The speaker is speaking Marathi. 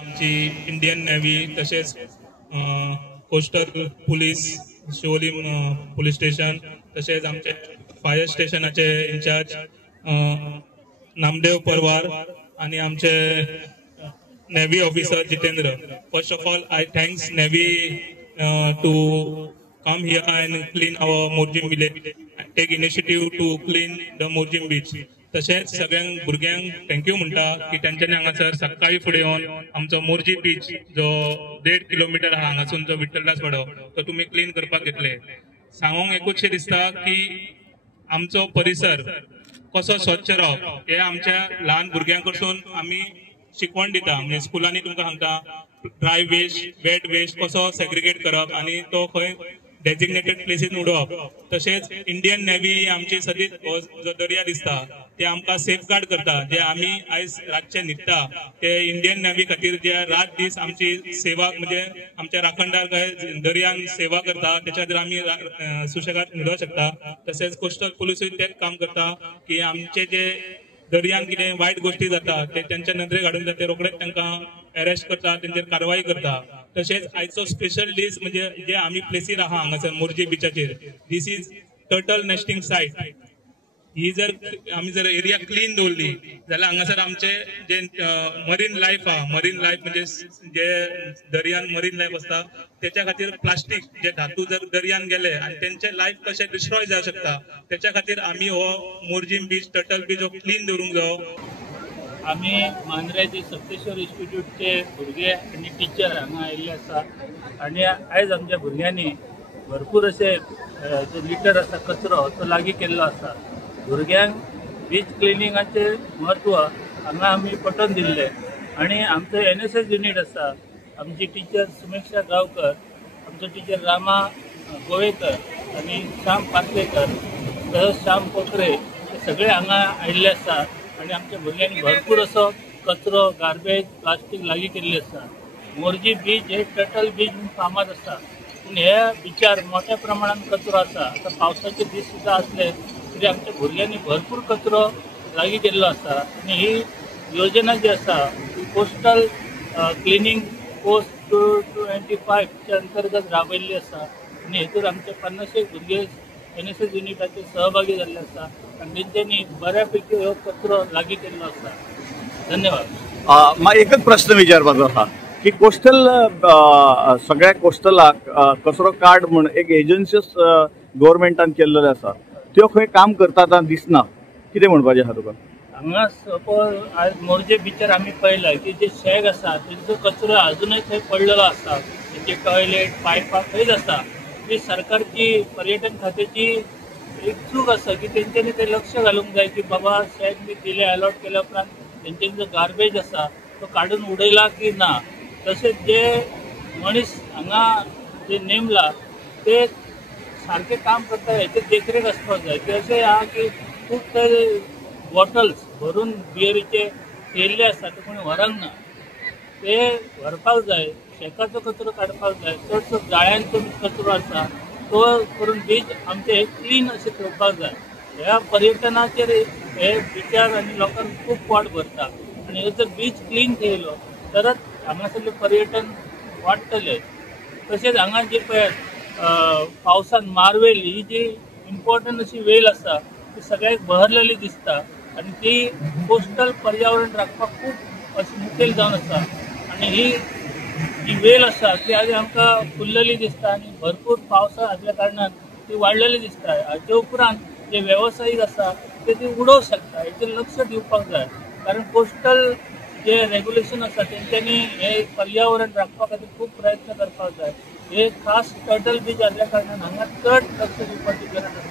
आमची इंडियन नेव्ही तसेच coastal police Siolim police station तसेच आमचे फायर स्टेशनाचे इंचार्ज नामदेव परवार आणि आमचे navy officer Jitendra. First of all I thanks navy to come here and clean our Morjim village, take initiative to clean the Morjim beach. तसेच सगळ्यांक भुरग्यांक थँक्यू म्हणटा की त्यांच्यानी हांगासर सकाळी फुडें येवन आमचो मोर्जी बीच जो 1.5 किलोमीटर आहा हांगासून जो विठ्ठलदास वाडो तो तुमी क्लीन करपाक घेतले. सांगूंक एकूचशें दिसता की आमचो परिसर कसो स्वच्छ रावप हे आमच्या ल्हान भुरग्यां कडसून आमी शिकवण दिता. म्हणजे स्कुलांनी तुमकां सांगता ड्राय वेस्ट वेट वेस्ट कसो सेग्रिगेट करप आणि तो खंय डेजिग्नेटेड प्लेसीन उडोवप. तशेंच इंडियन नेव्ही आमची सदीच जो दर्या दिसता ते आमकां सेफगार्ड करता. जे आमी आयज रातचे न्हिदता ते इंडियन नेव्ही खातीर जे रात दीस आमची सेवा म्हणजे आमच्या राखणदार दर्यान सेवा करता त्याच्या खातीर आमी सुशेगाद न्हिदोंक शकता. तशेंच कोस्टल पुलिसूय तेच काम करता की आमचे जे दर्यान कितें वायट गोष्टी जाता ते त्यांच्या नदरेक हाडून ते रोखडेच तांकां अरेस्ट करता तेंचेर कारवाई करता. तशेंच आयचो स्पेशल डीस म्हणजे जे आमी प्लेसीर आहा हांगासर मोर्जी बिचाचेर this is turtle nesting site. ही जर आमी जर एरिया क्लीन दवरली जाल्यार हांगासर आमचे जे मरीन लायफ आहा मरीन लायफ म्हणजे जे दर्यान मरीन लायफ आसता त्याच्या खातीर प्लास्टीक जे धातू जर दर्यान गेले आणि त्यांचे लायफ कशें डिस्ट्रॉय जावंक शकता त्याच्या खातीर आमी हो मोर्जीम बीच टर्टल बीच हो क्लीन दवरूंक जायो. आम्ही मांद्र्याचे सप्तेश्वर इन्स्टिट्यूटचे भुरगे आणि टीचर हांगा आयिल्ले आसा आणि आयज आमच्या भुरग्यांनी भरपूर असे जो लिटर आसा कचरो तो लागीं केल्लो आसा. भुरग्यांक बीच क्लिनिंगाचे म्हत्व हांगा आमी पटोवन दिल्ले आणि आमचो NSS युनिट आसा. आमची टीचर सुमेक्षा गांवकर, आमचो टीचर रामा गोवेकर आणि श्याम पार्सेकर तसेच श्याम पोखरे हे सगळे हांगा आयिल्ले आसा आणि आमच्या भुरग्यांनी भरपूर असो कचरो गार्बेज प्लास्टीक लागीं केल्ली आसा. मोर्जी बीच हे टर्टल बीच म्हणून फामाद आसा पूण ह्या बिचार मोठ्या प्रमाणात कचरो आसा. आता पावसाचे दीस सुद्दां असले तरी आमच्या भुरग्यांनी भरपूर कचरो लागीं केल्लो आसा आणि ही योजना जी आसा ती कोस्टल क्लिनिंग पोस्ट 25 च्या अंतर्गत राबयल्ली आसा आणि हेतून आमचे 50 भुरगे NSS युनिटाचे सहभागी झाले आसा आणि त्यांनी बऱ्यापैकी हो कचरो लागीं केल्लो आसा. धन्यवाद. म्हाका एकच प्रश्न विचारपाचो आसा की कोस्टल सगळ्या कोस्टलाक कचरो कार्ड म्हण एक एजन्सीज गव्हर्मेंटान केल्लेले आसा त्यो खंय काम करता दिसना. कितें म्हणपाचें आहा तुका? हांगा सपोज आज मोर्जे बिचार आमी पळयला की जे शेग आसा तेंचो कचरो अजूनय थंय पडलेलो आसा. तेंचे टॉयलेट पायपां थंयच आसा. ती सरकारची पर्यटन खात्याची एक चूक आसा की तेंच्यांनी ते लक्ष घालूंक जाय की बाबा शेग बी दिले अलॉट केल्या उपरांत तेंचे जो गार्बेज आसा तो काडून उडयला की ना. तशेंच जे मनीस हांगा जे नेमला ते सारके काम करता हेचेर देखरेख आसपाक जाय. की अशें आहा की खूब ते बॉटल्स भरून बियरीचे थेयल्ले आसा ते कोणी व्हरंक ना. ते व्हरपाक जाय. शेकाचो कचरो काडपाक जाय. चडसो जाळ्यांचो कचरो आसा तो करून बीच आमचे हे क्लीन अशें ठेवपाक जाय. ह्या पर्यटनाचेर हे बिचार आनी लोकांक खूब पोट भरता आनी हे जर बीच क्लीन थेयलो तरच हांगासरलें पर्यटन वाडटलें. तशेंच हांगा जी पळय पावसान मार्वेल ही जी इम्पॉर्टंट अशी वेल आसा ती सगळ्यांक बहरलेली दिसता आनी ती कोस्टल पर्यावरण राखपाक खूब अशी मुखेल जावन आसा. आनी ही जी वेल आसा ती आनी आमकां फुल्लली दिसता आनी भरपूर पावसा आसल्या कारणान ती वाडलेली दिसता. हाचे उपरांत जे वेवसायीक आसा ते ती उडोवंक शकता. हेचेर लक्ष दिवपाक जाय कारण कोस्टल जे रेग्युलेशन आसा तेंच्यांनी हे पर्यावरण राखपा खातीर खूब प्रयत्न करपाक जाय. हे खास टर्टल बीच आसल्या कारणान हांगा चड लक्ष दिवपाची गरज आसा.